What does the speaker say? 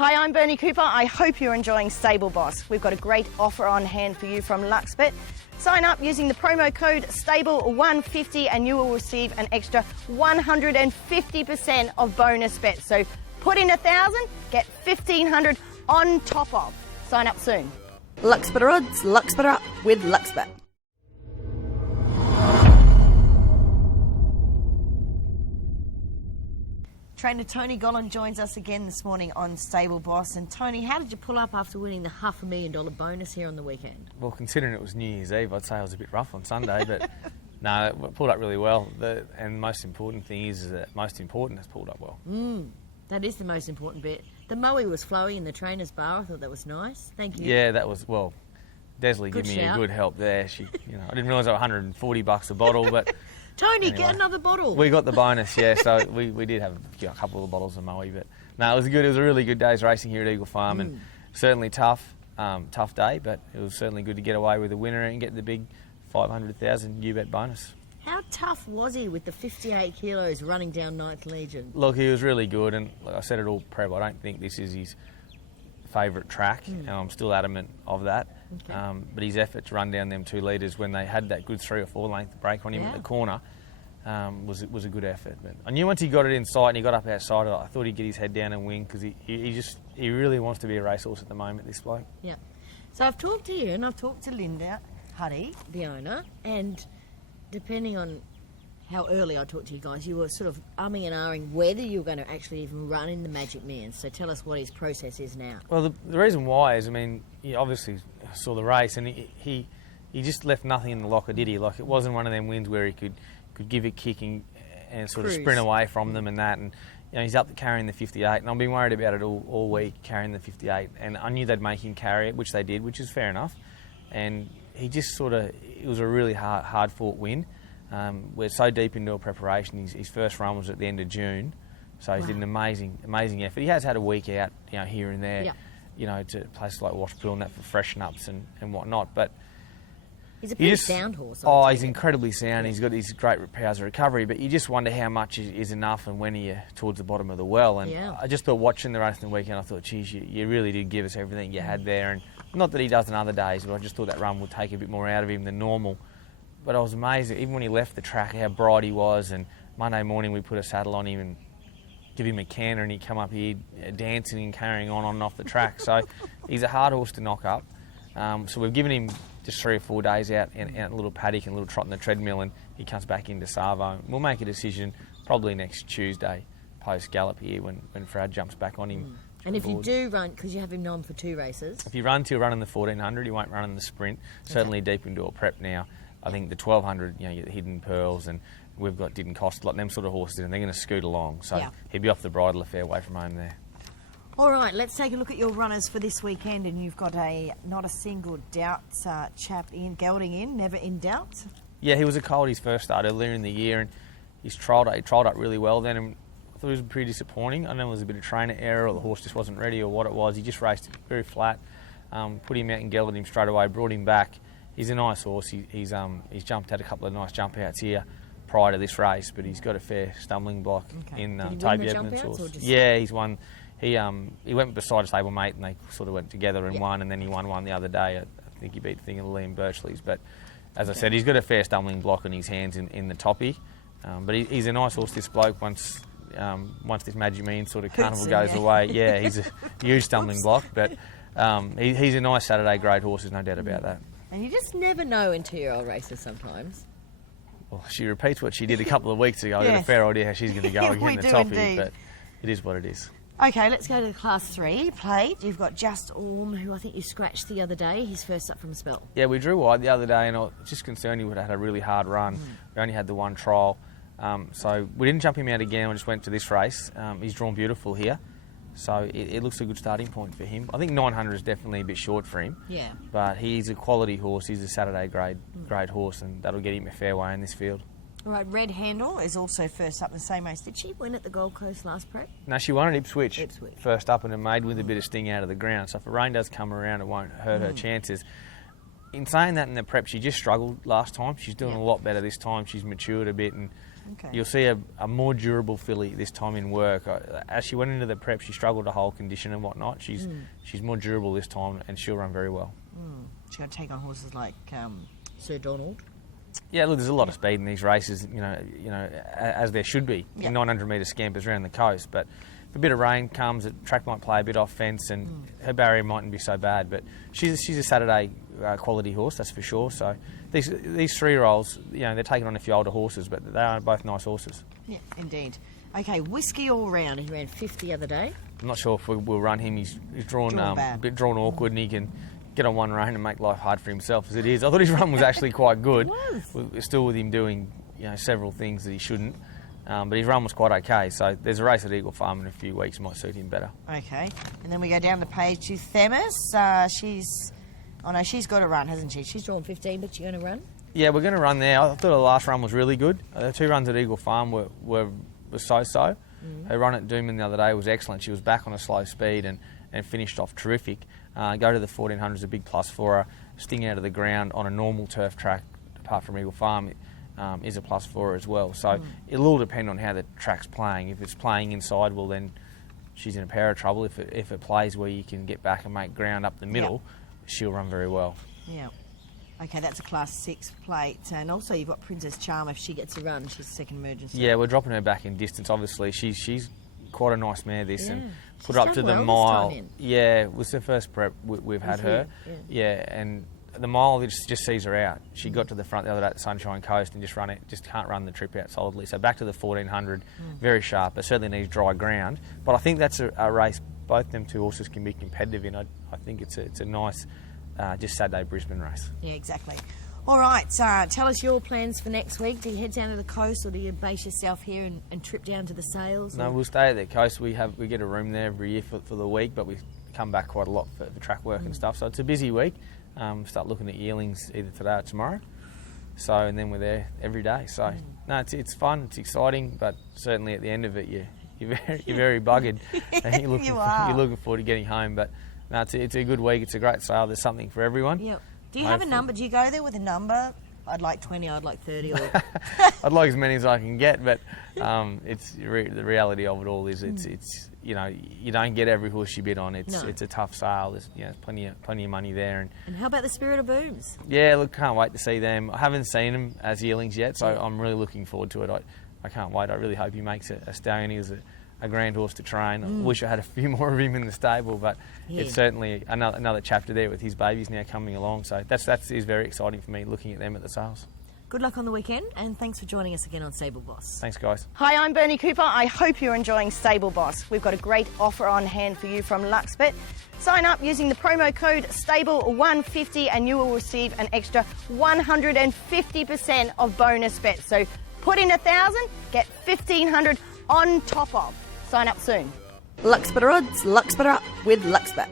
Hi, I'm Bernie Cooper. I hope you're enjoying Stable Boss. We've got a great offer on hand for you from Luxbet. Sign up using the promo code STABLE150 and you will receive an extra 150% of bonus bets. So put in 1,000, get 1,500 on top of. Sign up soon. Luxbet odds, Luxbet up with Luxbet. Trainer Tony Gollan joins us again this morning on Stable Boss. And Tony, how did you pull up after winning the $500,000 bonus here on the weekend? Well, considering it was New Year's Eve, I'd say I was a bit rough on Sunday, but no, it pulled up really well. And the most important thing is that most important has pulled up well. That is the most important bit. The moe was flowing in the trainer's bar. I thought that was nice. Thank you. Yeah, that was, well, Desley Good gave me shout. a good help there. She, I didn't realise they were $140 a bottle, but Tony, anyway, get another bottle. we got the bonus, yeah. So we did have a couple of bottles of moe, but no, it was good. It was a really good day's racing here at Eagle Farm, and certainly tough day, but it was certainly good to get away with the winner and get the big 500,000 UBET bonus. How tough was he with the 58 kilos running down 9th Legion? Look, he was really good, and like I said it all prep, I don't think this is his favourite track, and I'm still adamant of that. Okay. But his effort to run down them 2 litres when they had that good 3 or 4 length break on him at the corner was a good effort. But I knew once he got it in sight and he got up outside it, I thought he'd get his head down and win, because he really wants to be a racehorse at the moment, this bloke. Yeah. So I've talked to you and I've talked to Linda Huddy, the owner, and depending on how early I talked to you guys, you were sort of umming and ahhing whether you were going to actually even run in the Magic Millions. So tell us what his process is now. Well, the reason why is, I mean, he obviously saw the race and he just left nothing in the locker, did he? Like, it wasn't one of them wins where he could give it kicking and sort of sprint away from them and that. And he's up carrying the 58, and I've been worried about it all week, carrying the 58. And I knew they'd make him carry it, which they did, which is fair enough. And he just it was a really hard-fought win. We're so deep into a preparation. His first run was at the end of June, so he did an amazing effort. He has had a week out, here and there, to places like Washpool and that for freshen ups and whatnot. But he's a pretty sound horse. He's incredibly sound. He's got these great powers of recovery, but you just wonder how much is enough and when are you towards the bottom of the well. And I just thought, watching the race in the weekend, I thought, geez, you really did give us everything you had there. And not that he does on other days, but I just thought that run would take a bit more out of him than normal. But I was amazed, even when he left the track, how bright he was. And Monday morning we put a saddle on him and give him a canter, and he'd come up here dancing and carrying on and off the track. So he's a hard horse to knock up. So we've given him just 3 or 4 days out in a little paddock and a little trot on the treadmill, and he comes back into Savo. We'll make a decision probably next Tuesday, post-gallop here, when Frad jumps back on him. And if you do run, because you have him on for 2 races. If he runs, he'll run in the 1400, he won't run in the sprint. Certainly deep into a prep now. I think the 1200, you get Hidden Pearls, and we've got Didn't Cost a Lot, them sort of horses, and they're going to scoot along. So he'd be off the bridle a fair way from home there. All right, let's take a look at your runners for this weekend, and you've got not a single doubt chap gelding in, never in doubt. Yeah, he was a colt his first start earlier in the year, and he trialled up really well then, and I thought it was pretty disappointing. I know it was a bit of trainer error, or the horse just wasn't ready, or what it was. He just raced very flat, put him out and gelded him straight away, brought him back. He's a nice horse. He's jumped had a couple of nice jump outs here prior to this race, but he's got a fair stumbling block in Toby Edmonds' horse. Yeah, he's won. He went beside a stablemate, and they sort of went together and won, and then he won one the other day. I think he beat the thing of Liam Birchley's. But as I said, he's got a fair stumbling block on his hands in the toppy. But he's a nice horse, this bloke. Once this Magic Millions sort of carnival goes away, he's a huge stumbling block. But he's a nice Saturday grade horse, there's no doubt about that. And you just never know in 2-year-old races sometimes. Well, she repeats what she did a couple of weeks ago. I've got a fair idea how she's going to go again in the toppy, but it is what it is. Okay, let's go to the Class 3 plate. You've got Just Orm, who I think you scratched the other day. He's first up from a spell. Yeah, we drew wide the other day, and I was just concerned he would have had a really hard run. We only had the 1 trial. So we didn't jump him out again. I just went to this race. He's drawn beautiful here. So it looks a good starting point for him. I think 900 is definitely a bit short for him. Yeah. But he's a quality horse. He's a Saturday grade horse, and that'll get him a fair way in this field. All right, Red Handle is also first up in the same race. Did she win at the Gold Coast last prep? No, she won at Ipswich. First up, and it made with a bit of sting out of the ground. So if the rain does come around, it won't hurt her chances. In saying that, in the prep, she just struggled last time. She's doing a lot better this time. She's matured a bit, and Okay. You'll see a more durable filly this time in work. As she went into the prep, she struggled to hold condition and whatnot. She's more durable this time, and she'll run very well. She's going to take on horses like Sir Donald. Yeah, look, there's a lot of speed in these races, as there should be in 900-metre scampers around the coast. But if a bit of rain comes, the track might play a bit off fence, and her barrier mightn't be so bad. But she's a Saturday quality horse, that's for sure. So these 3-year-olds, they're taking on a few older horses, but they are both nice horses. Yeah, indeed. Okay, Whiskey All Round. He ran 5th the other day. I'm not sure if we'll run him. He's drawn a bit drawn awkward, and he can get on one rein and make life hard for himself as it is. I thought his run was actually quite good. We're still with him doing several things that he shouldn't, but his run was quite okay. So there's a race at Eagle Farm in a few weeks, might suit him better. Okay, and then we go down the page to Themis. She's got a run, hasn't she? She's drawn 15, but she's going to run. Yeah, we're going to run there. I thought her last run was really good. The 2 runs at Eagle Farm were so-so. Her run at Doomben the other day was excellent. She was back on a slow speed and finished off terrific. Go to the 1400 is a big plus for her. Sting out of the ground on a normal turf track, apart from Eagle Farm, is a plus for her as well. So it'll all depend on how the track's playing. If it's playing inside, well then she's in a pair of trouble. If it plays where you can get back and make ground up the middle, she'll run very well. Yeah. Okay, that's a Class 6 plate. And also you've got Princess Charm. If she gets a run, she's second emergency. Yeah, we're dropping her back in distance, obviously. She's quite a nice mare, this, and put She's her up done to the well mile. this time in. Yeah, it was the first prep we've had her. Yeah, and the mile just sees her out. She got to the front the other day at the Sunshine Coast and just can't run the trip out solidly. So back to the 1400, very sharp, but certainly needs dry ground. But I think that's a race both them 2 horses can be competitive in. I think it's a nice just Saturday Brisbane race. Yeah, exactly. All right, tell us your plans for next week. Do you head down to the coast, or do you base yourself here and trip down to the sales? No, we'll stay at the coast. We get a room there every year for the week, but we come back quite a lot for track work and stuff. So it's a busy week. Start looking at yearlings either today or tomorrow. So, and then we're there every day. So no, it's fun, it's exciting, but certainly at the end of it, you're very buggered. And you're looking forward to getting home. But no, it's a good week. It's a great sale. There's something for everyone. Yep. Do you have a number? Do you go there with a number? I'd like 20, I'd like 30. Or... I'd like as many as I can get, but it's the reality of it all is it's you don't get every horse you bid on. It's a tough sale. There's plenty of money there. And how about the Spirit of Booms? Yeah, look, can't wait to see them. I haven't seen them as yearlings yet, so I'm really looking forward to it. I can't wait. I really hope he makes a stallion. He was a grand horse to train. I wish I had a few more of him in the stable, but it's certainly another chapter there with his babies now coming along. So that is very exciting for me, looking at them at the sales. Good luck on the weekend, and thanks for joining us again on Stable Boss. Thanks, guys. Hi, I'm Bernie Cooper. I hope you're enjoying Stable Boss. We've got a great offer on hand for you from Luxbet. Sign up using the promo code STABLE150 and you will receive an extra 150% of bonus bets. So put in 1,000, get 1,500 on top of. Sign up soon. Lux Better Odds, Lux Better Up with Luxbet.